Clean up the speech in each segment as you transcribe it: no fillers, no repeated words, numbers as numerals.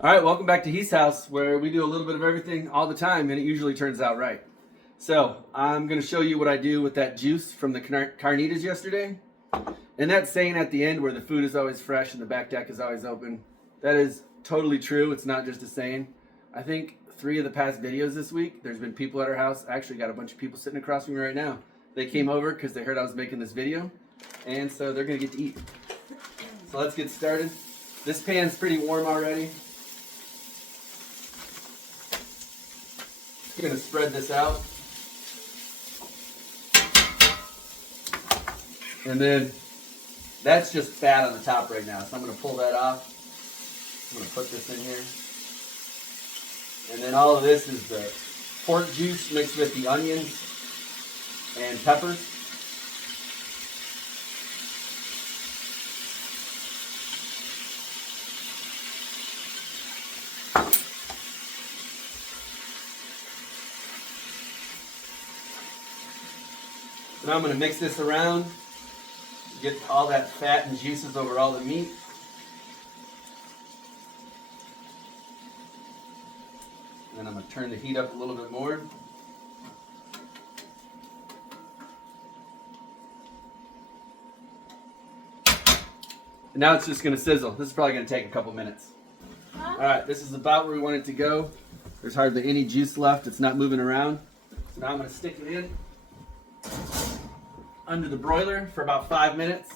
All right, welcome back to He's House, where we do a little bit of everything all the time, and it usually turns out right. So I'm going to show you what I do with that juice from the Carnitas yesterday. And that saying at the end where the food is always fresh and the back deck is always open, that is totally true. It's not just a saying. I think 3 of the past videos this week, there's been people at our house. I actually got a bunch of people sitting across from me right now. They came over because they heard I was making this video, and so they're going to get to eat. So let's get started. This pan's pretty warm already. I'm going to spread this out. And then that's just fat on the top right now. So I'm going to pull that off. I'm going to put this in here. And then all of this is the pork juice mixed with the onions and peppers. Now I'm going to mix this around, get all that fat and juices over all the meat. And then I'm going to turn the heat up a little bit more. And now it's just going to sizzle. This is probably going to take a couple minutes. All right, this is about where we want it to go. There's hardly any juice left. It's not moving around. So now I'm going to stick it in under the broiler for about 5 minutes.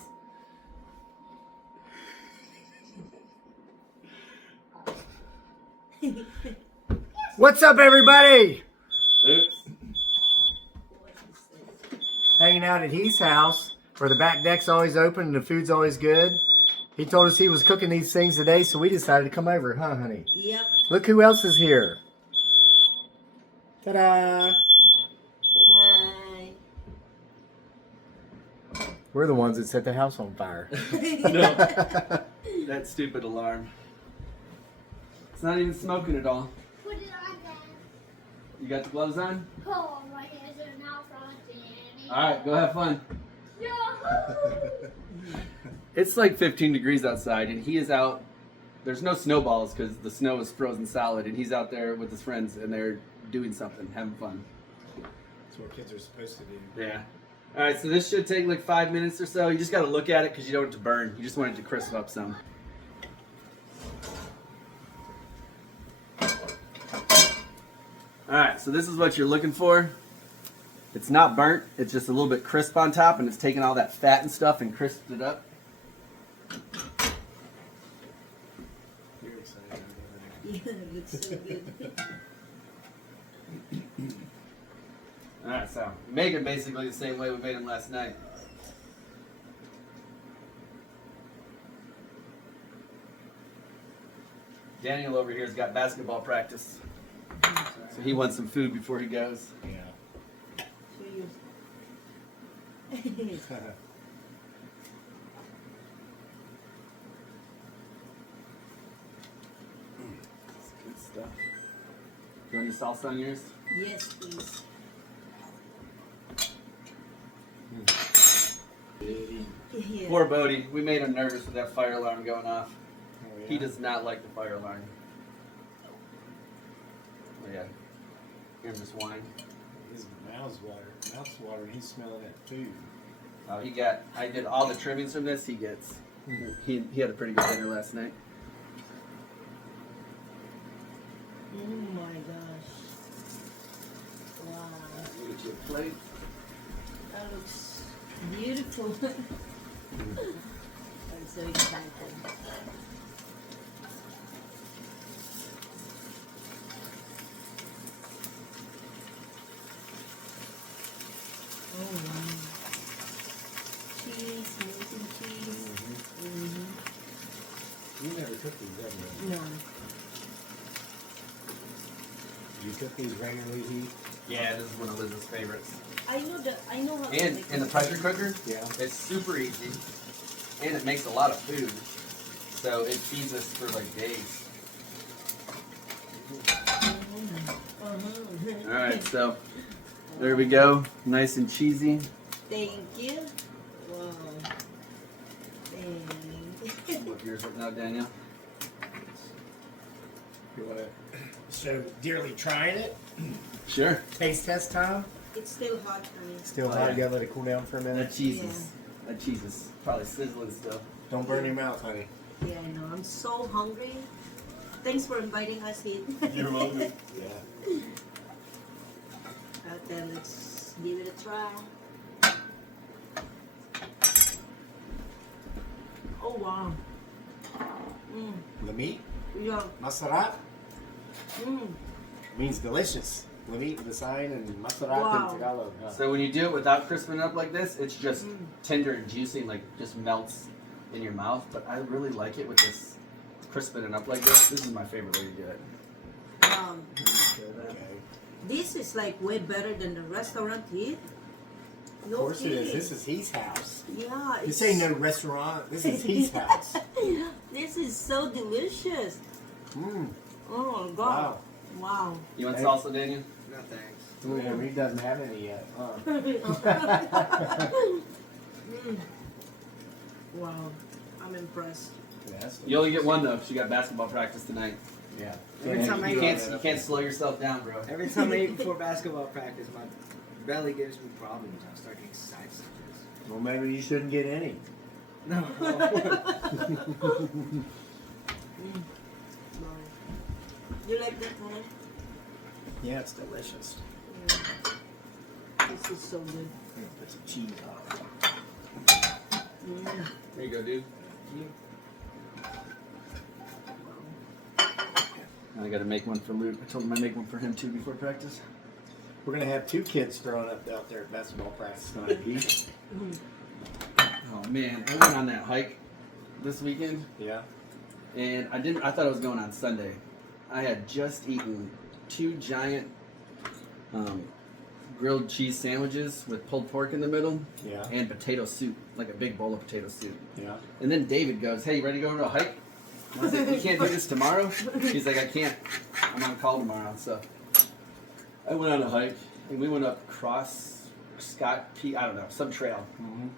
What's up, everybody? Oops. Hanging out at He's house, where the back deck's always open and the food's always good. He told us he was cooking these things today, so we decided to come over, huh, honey? Yep. Look who else is here. Ta-da! Hi. We're the ones that set the house on fire. No, that stupid alarm. It's not even smoking at all. Put it on then. You got the gloves on? Oh, my hands are now frosty. All right, go have fun. Yahoo! It's like 15 degrees outside, and he is out. There's no snowballs because the snow is frozen solid, and he's out there with his friends, and they're doing something, having fun. That's what kids are supposed to do. Yeah. All right, so this should take like 5 minutes or so. You just got to look at it because you don't want it to burn. You just want it to crisp up some. All right, so this is what you're looking for. It's not burnt. It's just a little bit crisp on top, and it's taken all that fat and stuff and crisped it up. You're excited. Yeah, it looks so good. All right, so we make it basically the same way we made them last night. Daniel over here's got basketball practice, so he wants some food before he goes. Yeah. So you- Good stuff. You want any salsa on yours? Yes, please. Yeah. Poor Bodie. We made him nervous with that fire alarm going off. Oh, yeah? He does not like the fire alarm. Oh, yeah. Here's this wine. His mouth's watering. He's smelling that food. Oh, I did all the trimmings from this. He gets. He had a pretty good dinner last night. Oh my gosh. Wow. Get you a plate. That looks beautiful. I'm so excited. Oh wow. Cheese, melting cheese. Mm-hmm. You never cook these, have you? No. Do you cook these regularly, Heath? Yeah, this is one of Liz's favorites. I know how to And make in the it. pressure cooker, Yeah. it's super easy, and it makes a lot of food, so it feeds us for like days. Uh-huh. All right, so there we go, nice and cheesy. Thank you. Wow. Thank you. Look yours right now, Daniel. You want to show Dearly trying it? Sure. Taste test time. It's still hot for me. Still Oh, hot. yeah. You gotta let it cool down for a minute. That cheese is, that cheese is probably sizzling still. Don't burn your mouth, honey. Yeah, I know. I'm so hungry. Thanks for inviting us here. You're welcome. Yeah. Okay, let's give it a try. Oh wow. The meat, Yeah. masarat, Mm. means delicious. The meat, the sign, and masarat Wow. in Tagalog. Huh? So when you do it without crisping up like this, it's just tender and juicy and like just melts in your mouth. But I really like it with this crisping it up like this. This is my favorite way to do it. Okay. This is like way better than the restaurant here. No Of course it kidding. is. This is his house. Yeah. This ain't no restaurant. This is his house. This is so delicious. Mm. Oh my Wow. god. Wow. You want Hey. salsa, Daniel? No thanks. Yeah, he doesn't have any yet. Huh? Wow. I'm impressed. Yeah, that's You only get one though, 'cause you got basketball practice tonight. Yeah. Every time I You eat- can't, you can't slow yourself down, bro. Every time I eat before basketball practice, my belly gives me problems. I start getting side stitches. Well, maybe you shouldn't get any. No. You like that one? Yeah, it's delicious. This is so good. Put some cheese on it. There you go, dude. I gotta make one for Luke. I told him I'd make one for him too before practice. We're gonna have 2 kids throwing up out there at basketball practice tonight. Heath. Oh man, I went on that hike this weekend, Yeah. and I thought I was going on Sunday. I had just eaten 2 giant grilled cheese sandwiches with pulled pork in the middle Yeah. and potato soup, like a big bowl of potato soup. Yeah. And then David goes, "Hey, you ready to go on a hike?" I was like, "You can't do this tomorrow?" He's like, "I can't. I'm on call tomorrow." So I went on a hike, and we went up Cross Scott P. I don't know, some trail,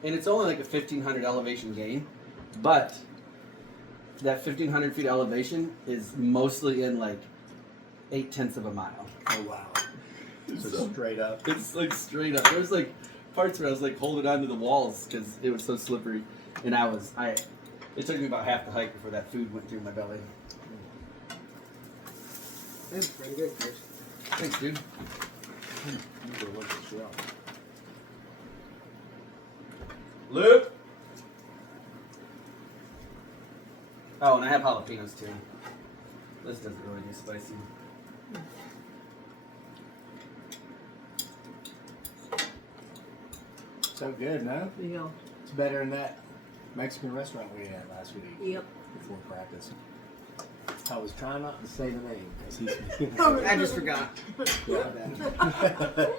and it's only like a 1,500 elevation gain, but that 1,500 feet elevation is mostly in like 0.8 of a mile. Oh wow. So straight up. It's like straight up. There's like parts where I was like holding onto the walls because it was so slippery, and it took me about half the hike before that food went through my belly. That's pretty good, Chris. Thanks, dude. Delicious, yeah. Luke. Oh, and I have jalapenos too. This doesn't really do spicy. So good, no? Yeah. It's better than that Mexican restaurant we had last week Yep. before practice. I was trying not to say the name because he's. I just forgot. Yeah. My bad.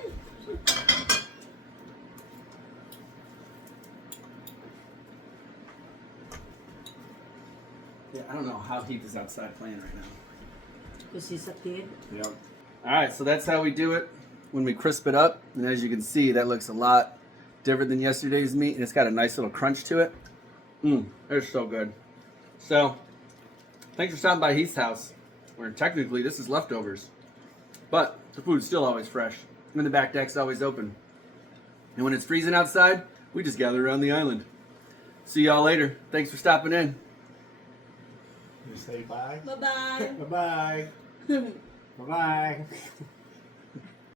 Yeah, I don't know how Heath is outside playing right now. Because he's a kid. Yep. All right, so that's how we do it when we crisp it up. And as you can see, that looks a lot different than yesterday's meat, and it's got a nice little crunch to it. It's so good. So, thanks for stopping by Heath's house, where technically this is leftovers, but the food's still always fresh, and the back deck's always open. And when it's freezing outside, we just gather around the island. See y'all later. Thanks for stopping in. You say bye. Bye-bye. Bye bye. Bye bye.